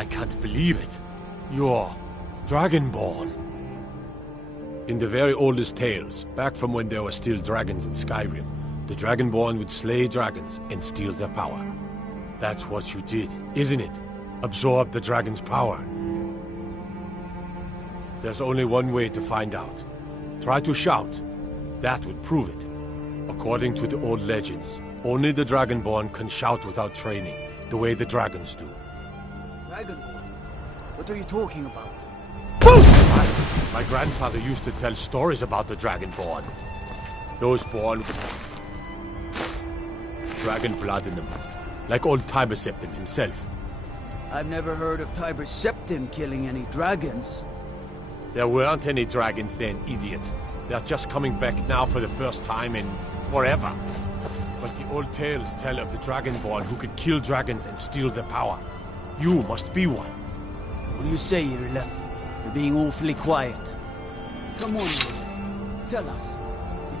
I can't believe it. You're Dragonborn. In the very oldest tales, back from when there were still dragons in Skyrim, the Dragonborn would slay dragons and steal their power. That's what you did, isn't it? Absorb the dragon's power. There's only one way to find out. Try to shout. That would prove it. According to the old legends, only the Dragonborn can shout without training, the way the dragons do. Dragonborn? What are you talking about? My grandfather used to tell stories about the Dragonborn. Those born with dragon blood in them, like old Tiber Septim himself. I've never heard of Tiber Septim killing any dragons. There weren't any dragons then, idiot. They're just coming back now for the first time in forever. But the old tales tell of the Dragonborn who could kill dragons and steal their power. You must be one. What do you say, Irleth? You're being awfully quiet. Come on, Irleth. Tell us.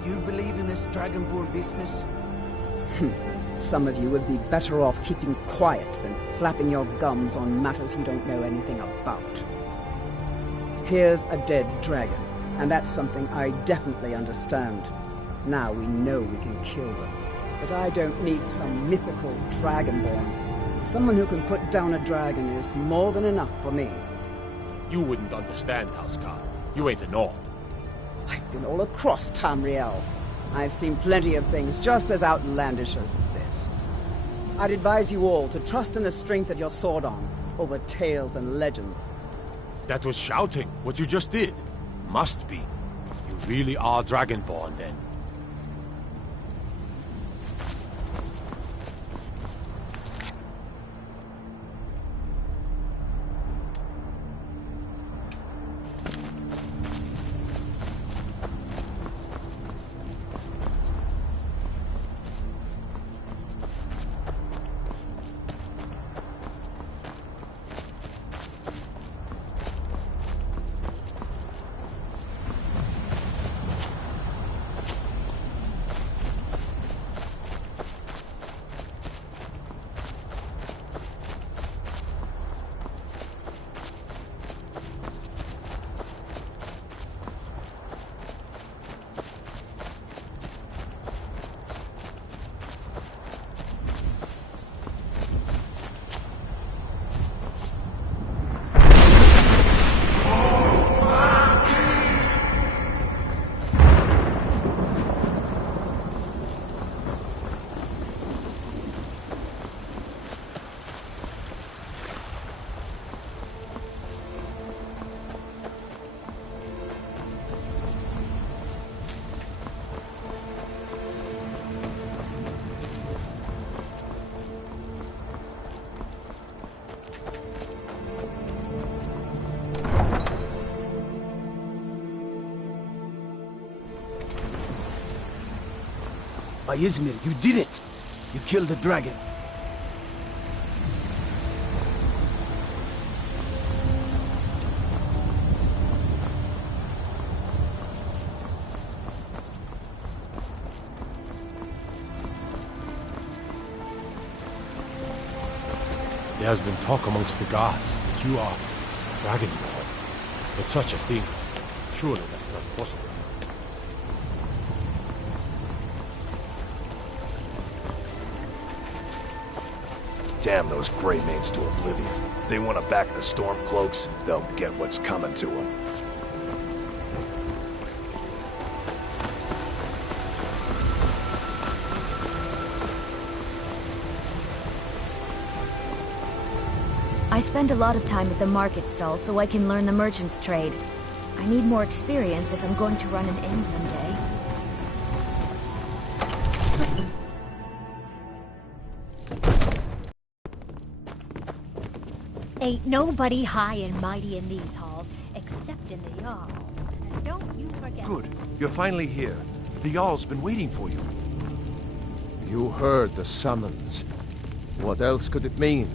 Do you believe in this Dragonborn business? Some of you would be better off keeping quiet than flapping your gums on matters you don't know anything about. Here's a dead dragon, and that's something I definitely understand. Now we know we can kill them. But I don't need some mythical Dragonborn. Someone who can put down a dragon is more than enough for me. You wouldn't understand, Housecarl. You ain't a Norn. I've been all across Tamriel. I've seen plenty of things just as outlandish as this. I'd advise you all to trust in the strength of your sword arm over tales and legends. That was shouting, what you just did. Must be. You really are Dragonborn, then. By Izmir, you did it! You killed the dragon. There has been talk amongst the gods that you are Dragonborn. But such a thing, surely that's not possible. Damn those Greymaids to oblivion. They want to back the Stormcloaks, they'll get what's coming to them. I spend a lot of time at the market stall so I can learn the merchant's trade. I need more experience if I'm going to run an inn someday. Ain't nobody high and mighty in these halls, except in the Jarl. And don't you forget... Good. You're finally here. The Jarl's been waiting for you. You heard the summons. What else could it mean?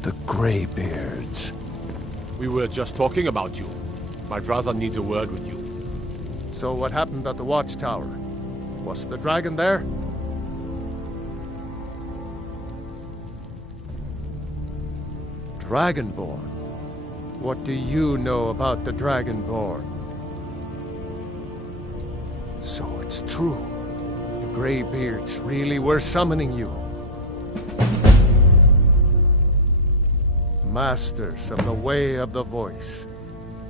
The Greybeards. We were just talking about you. My brother needs a word with you. So what happened at the watchtower? Was the dragon there? Dragonborn? What do you know about the Dragonborn? So it's true. The Greybeards really were summoning you. Masters of the Way of the Voice.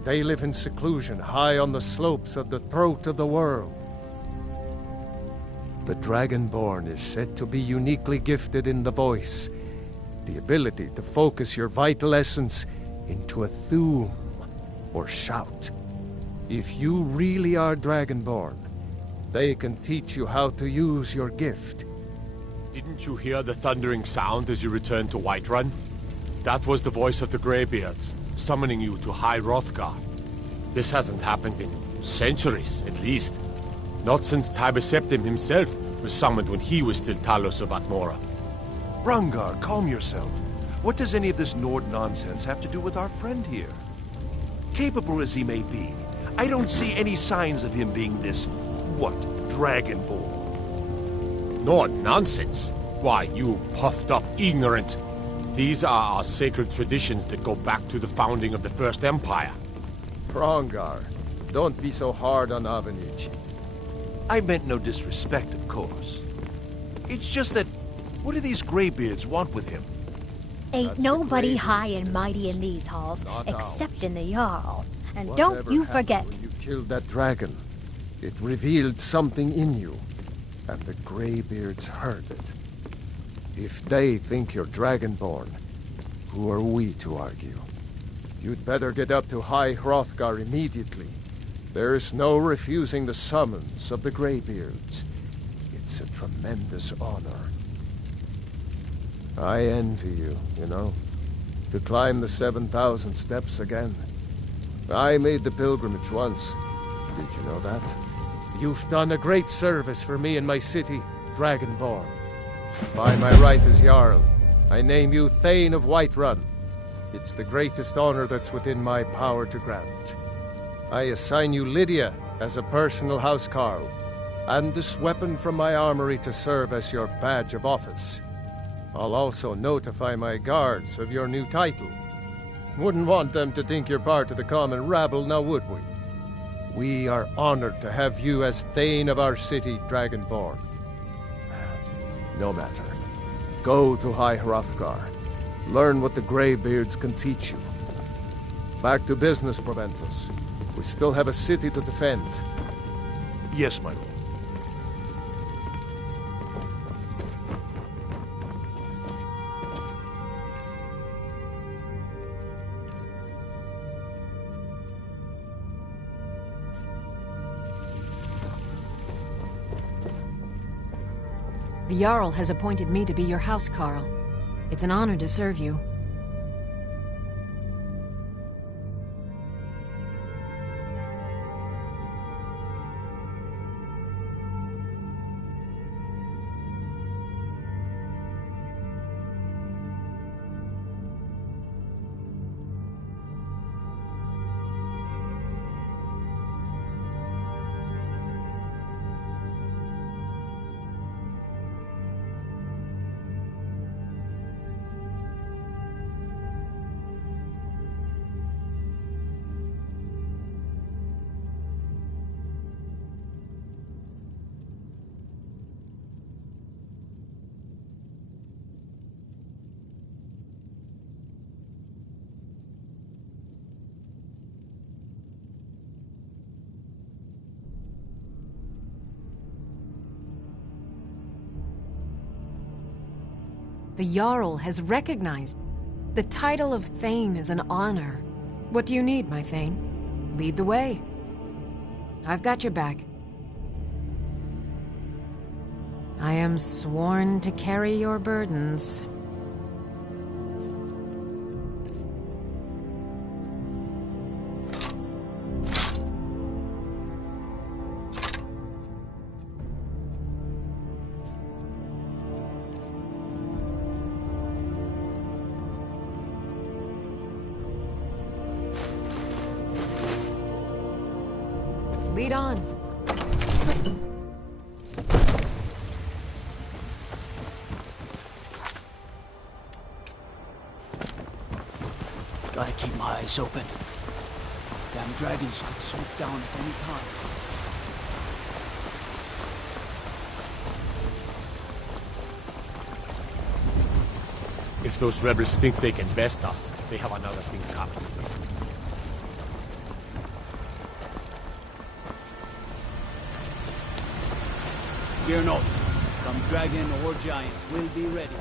They live in seclusion high on the slopes of the throat of the world. The Dragonborn is said to be uniquely gifted in the voice, the ability to focus your vital essence into a thum, or shout. If you really are Dragonborn, they can teach you how to use your gift. Didn't you hear the thundering sound as you returned to Whiterun? That was the voice of the Greybeards, summoning you to High Hrothgar. This hasn't happened in centuries, at least. Not since Tiber Septim himself was summoned when he was still Talos of Atmora. Rungar, calm yourself. What does any of this Nord nonsense have to do with our friend here? Capable as he may be, I don't see any signs of him being this, Dragonborn. Nord nonsense? Why, you puffed up ignorant. These are our sacred traditions that go back to the founding of the First Empire. Hrongar, don't be so hard on Avenich. I meant no disrespect, of course. It's just that, what do these Greybeards want with him? Ain't nobody high and mighty in these halls, except in the Jarl. And don't you forget. When you killed that dragon, it revealed something in you, and the Greybeards heard it. If they think you're Dragonborn, who are we to argue? You'd better get up to High Hrothgar immediately. There's no refusing the summons of the Greybeards. It's a tremendous honor. I envy you, you know, to climb the 7,000 steps again. I made the pilgrimage once. Did you know that? You've done a great service for me and my city, Dragonborn. By my right as Jarl, I name you Thane of Whiterun. It's the greatest honor that's within my power to grant. I assign you Lydia as a personal housecarl, and this weapon from my armory to serve as your badge of office. I'll also notify my guards of your new title. Wouldn't want them to think you're part of the common rabble, now would we? We are honored to have you as Thane of our city, Dragonborn. No matter. Go to High Hrothgar. Learn what the Greybeards can teach you. Back to business, Proventus. We still have a city to defend. Yes, my lord. The Jarl has appointed me to be your housecarl. It's an honor to serve you. The Jarl has recognized. The title of Thane is an honor. What do you need, my Thane? Lead the way. I've got your back. I am sworn to carry your burdens. Lead on. Gotta keep my eyes open. Damn dragons could swoop down at any time. If those rebels think they can best us, they have another thing coming. Fear not. Come dragon or giant, we'll be ready.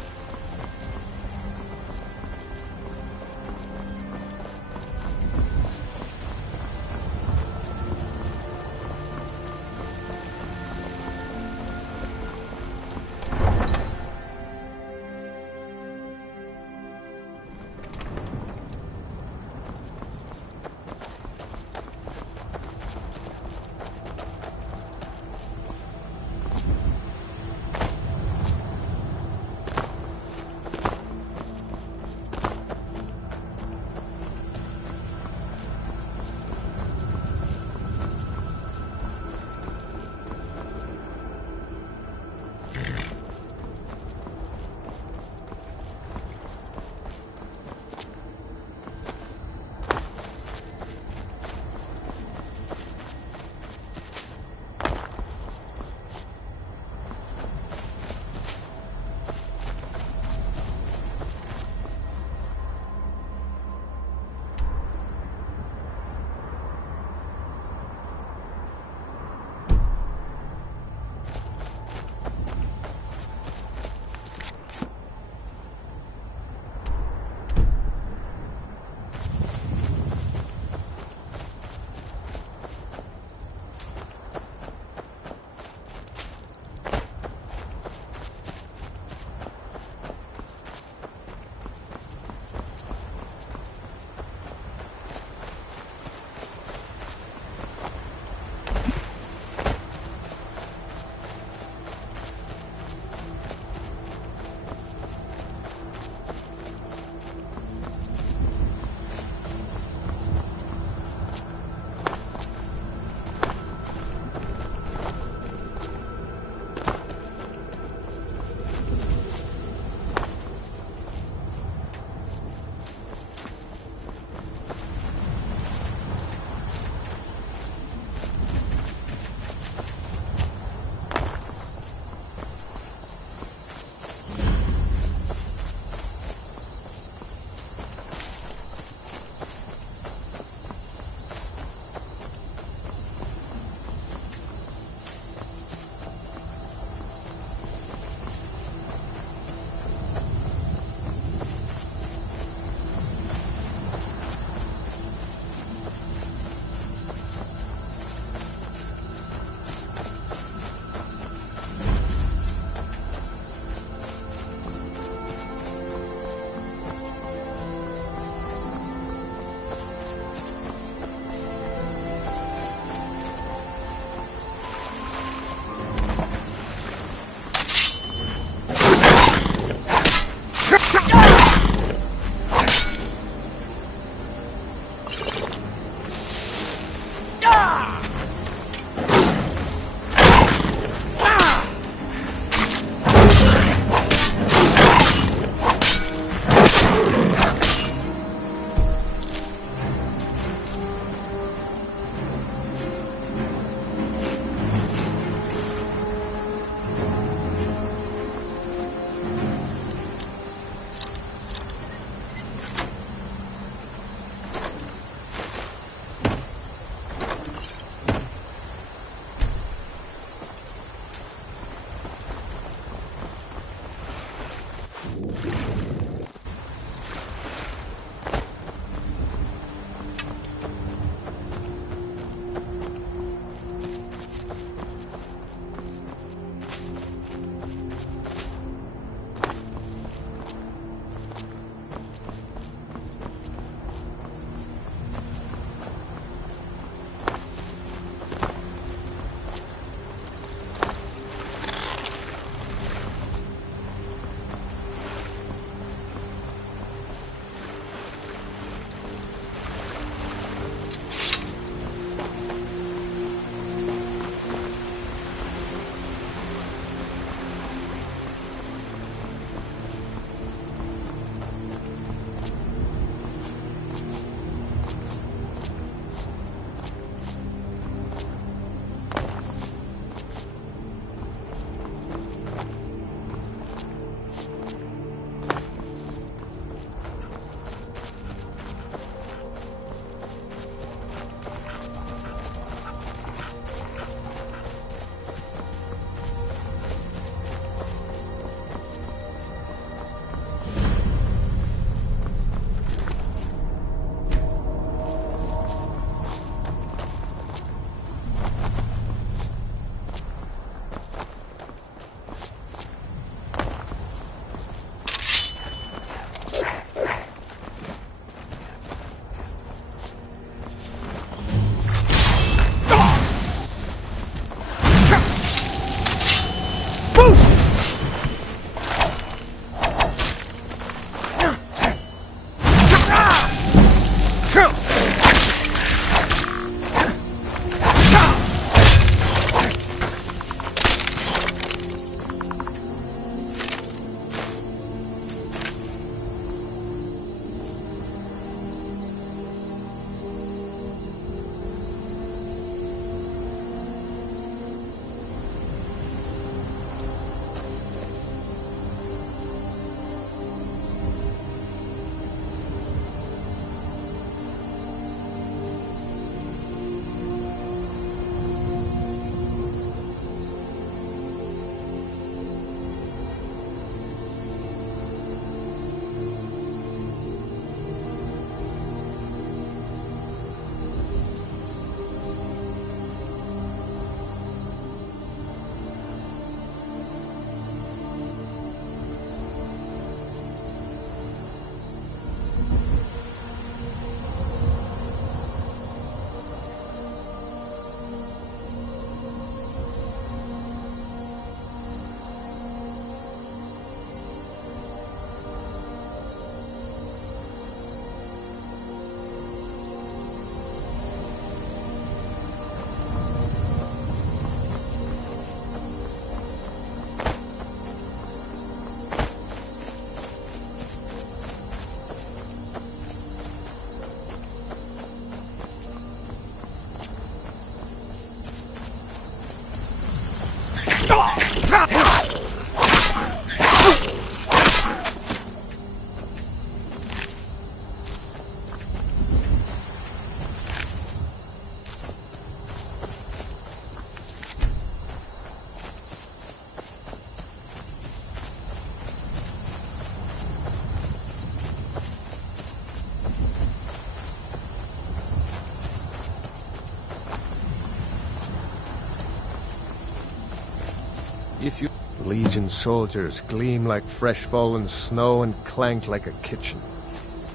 If you... Legion soldiers gleam like fresh fallen snow and clank like a kitchen.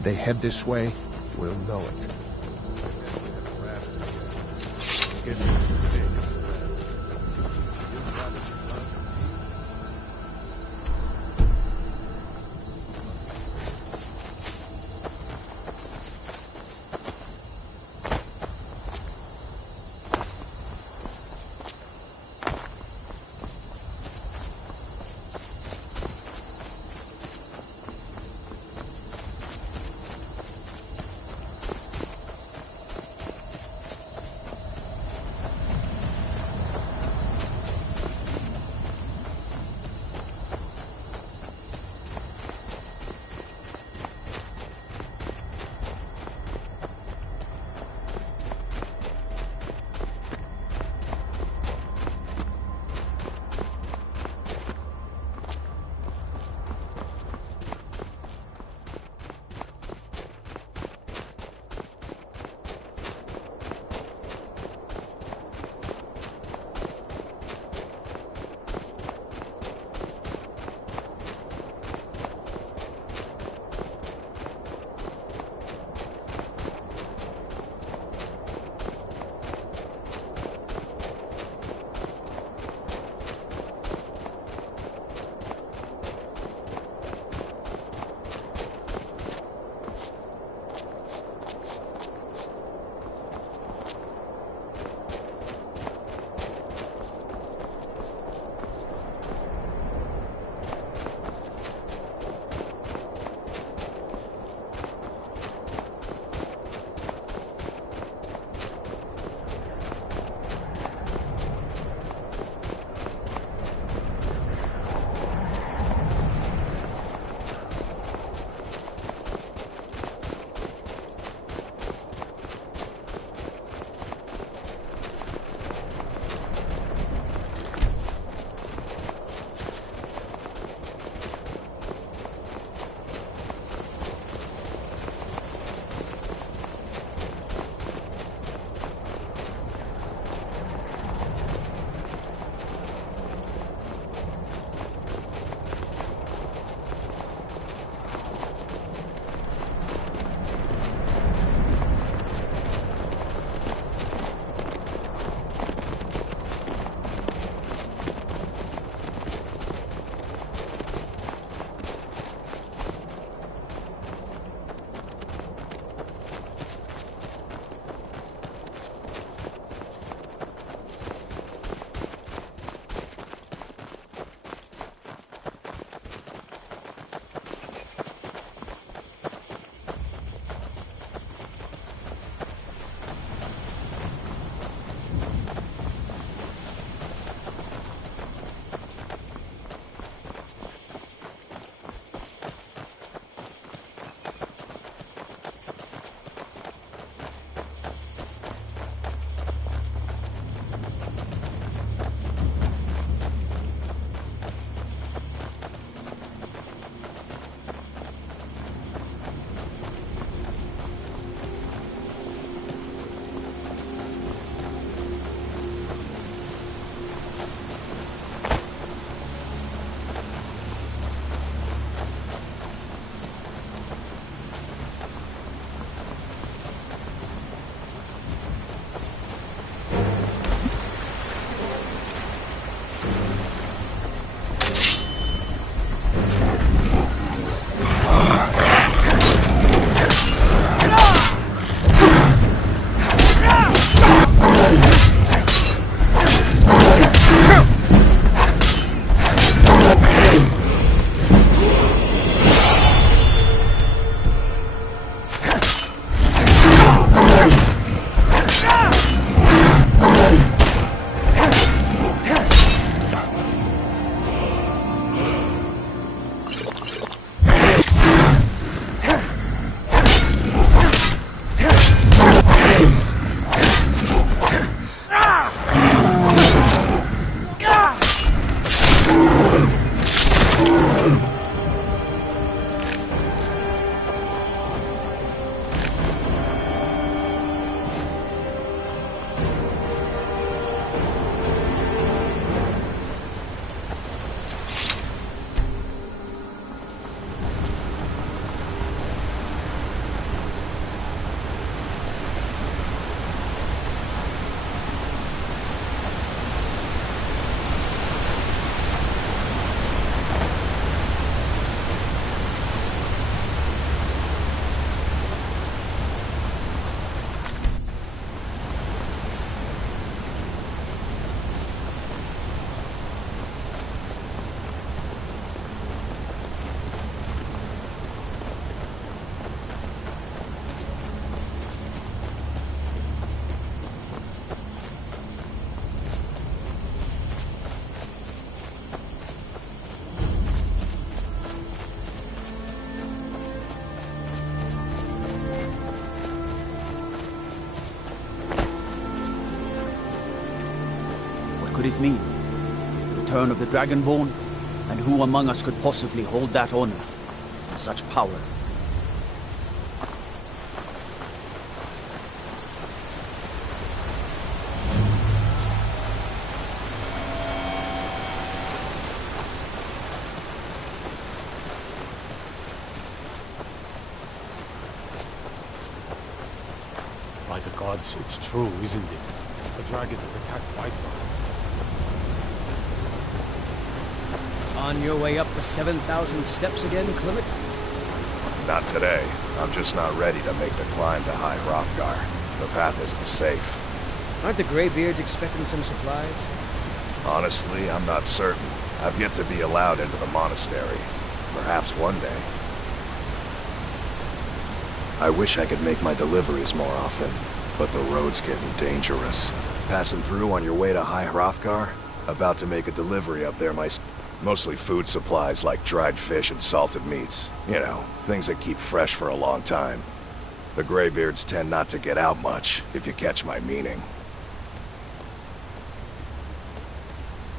They head this way, we'll know it. mean? The return of the Dragonborn? And who among us could possibly hold that honor and such power? By the gods, it's true, isn't it? The dragon has attacked Whiterun. On your way up the 7,000 steps again, Clement? Not today. I'm just not ready to make the climb to High Hrothgar. The path isn't safe. Aren't the Greybeards expecting some supplies? Honestly, I'm not certain. I've yet to be allowed into the monastery. Perhaps one day. I wish I could make my deliveries more often, but the road's getting dangerous. Passing through on your way to High Hrothgar? About to make a delivery up there myself. Mostly food supplies like dried fish and salted meats. You know, things that keep fresh for a long time. The Greybeards tend not to get out much, if you catch my meaning.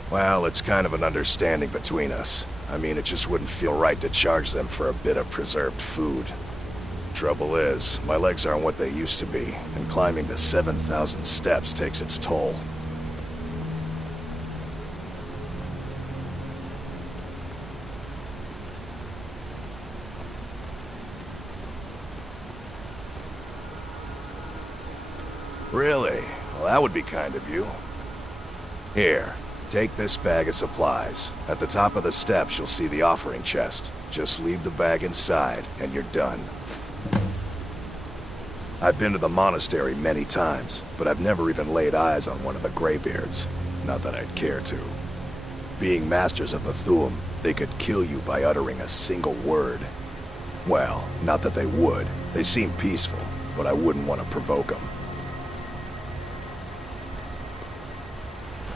Well, it's kind of an understanding between us. I mean, it just wouldn't feel right to charge them for a bit of preserved food. Trouble is, my legs aren't what they used to be, and climbing to 7,000 steps takes its toll. Really? Well, that would be kind of you. Here, take this bag of supplies. At the top of the steps, you'll see the offering chest. Just leave the bag inside, and you're done. I've been to the monastery many times, but I've never even laid eyes on one of the Greybeards. Not that I'd care to. Being masters of the Thu'um, they could kill you by uttering a single word. Well, not that they would. They seem peaceful, but I wouldn't want to provoke them.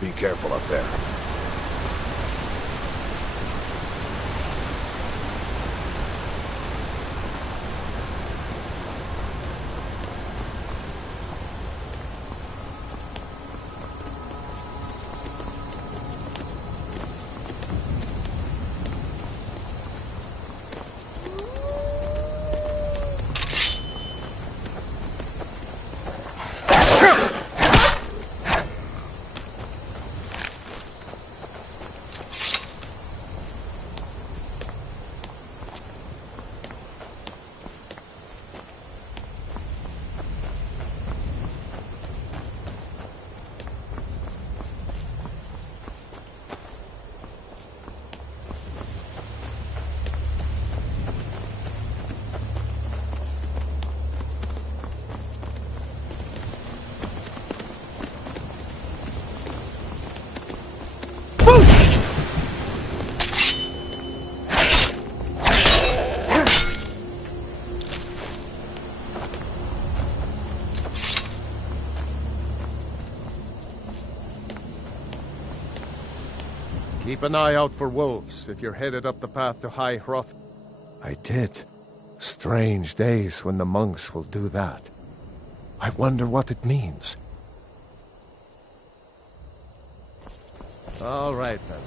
Be careful up there. Keep an eye out for wolves if you're headed up the path to High Hroth. I did. Strange days when the monks will do that. I wonder what it means. All right, then.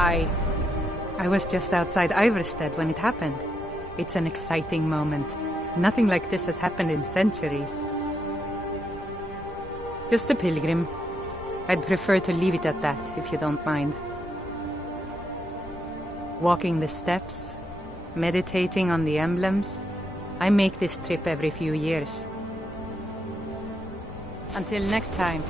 I was just outside Iverstead when it happened. It's an exciting moment. Nothing like this has happened in centuries. Just a pilgrim. I'd prefer to leave it at that, if you don't mind. Walking the steps, meditating on the emblems. I make this trip every few years. Until next time.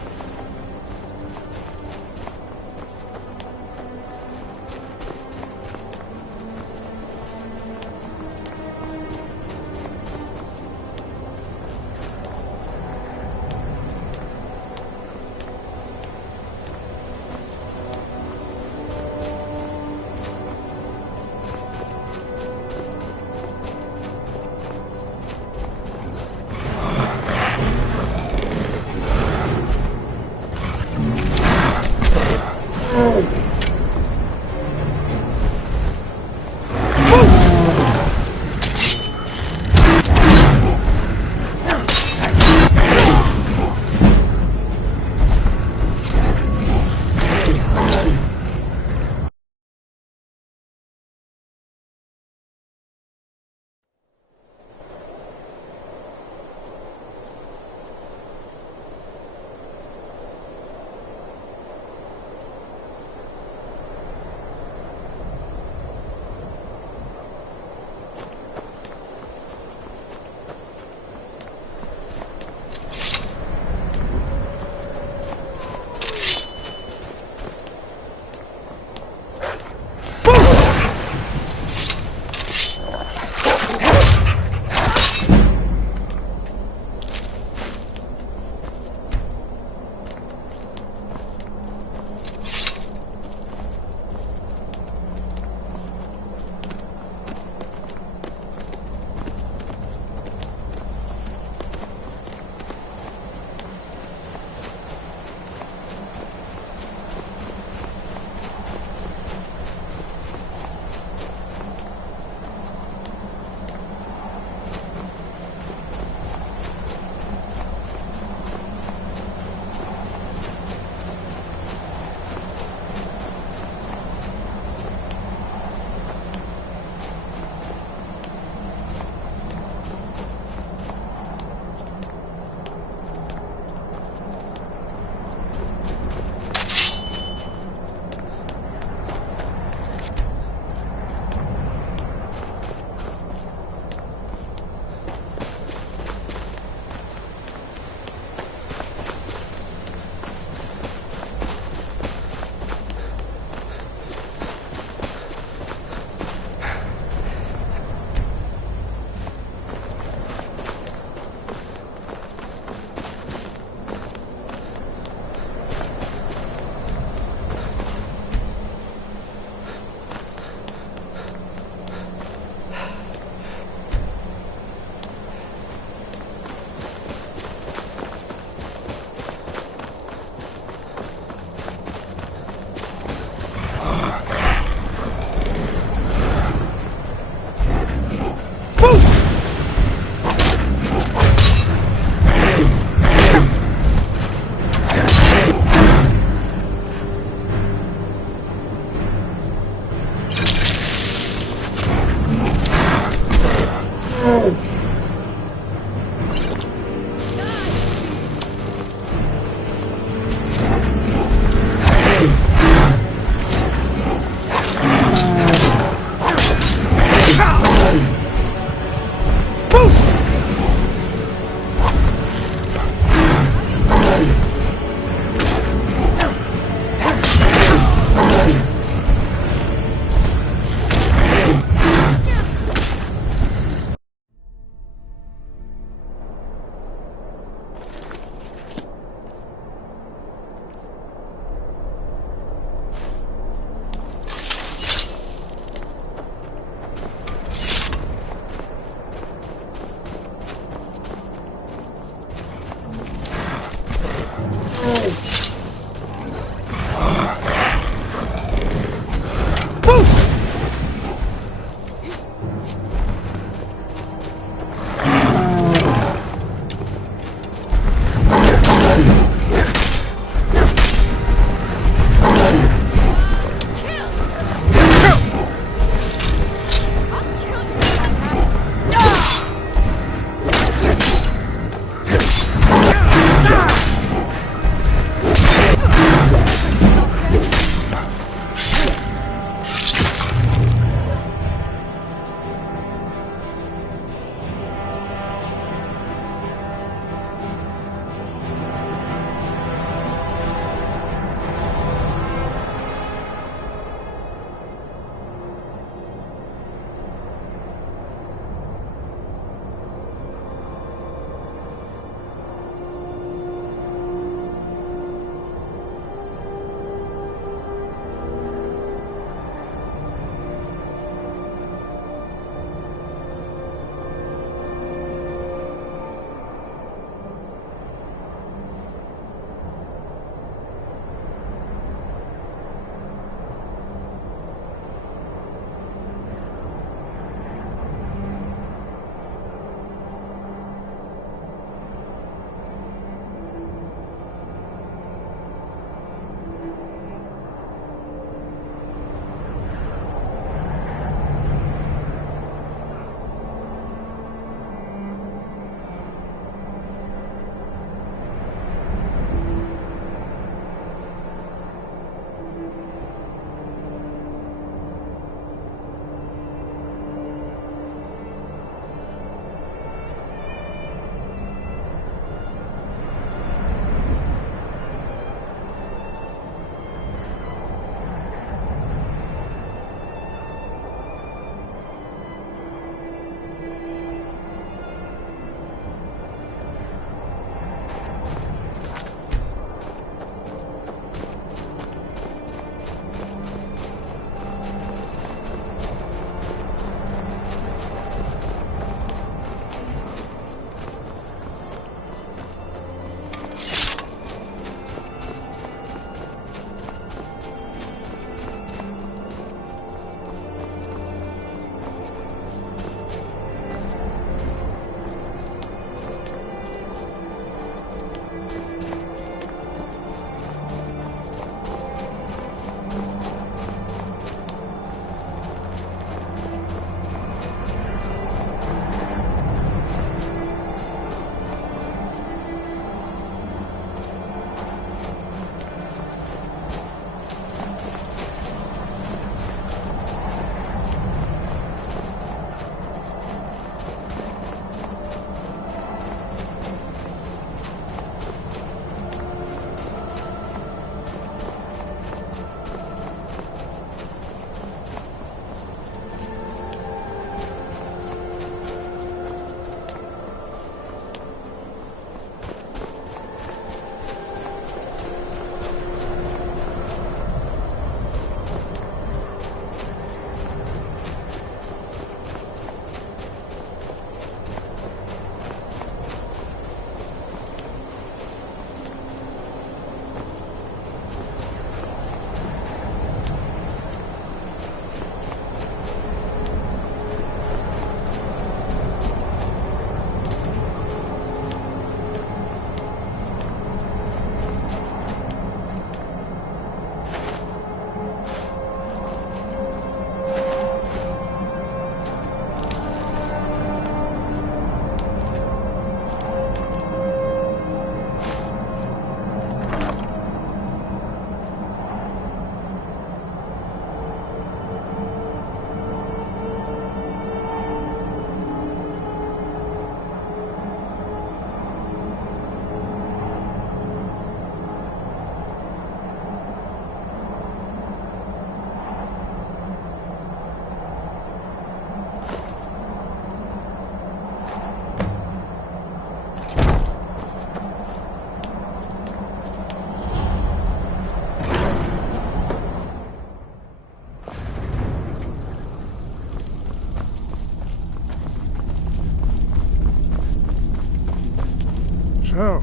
So,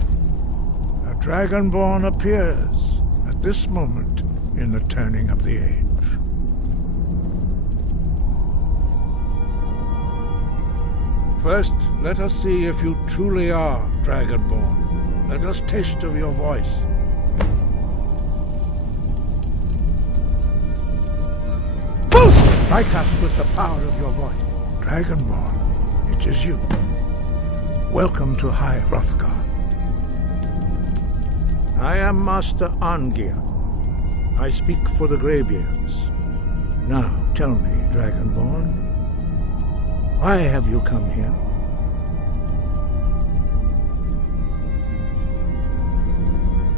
a Dragonborn appears at this moment in the turning of the age. First, let us see if you truly are Dragonborn. Let us taste of your voice. Strike us with the power of your voice. Dragonborn, it is you. Welcome to High Hrothgar. I am Master Arngeir. I speak for the Greybeards. Now, tell me, Dragonborn, why have you come here?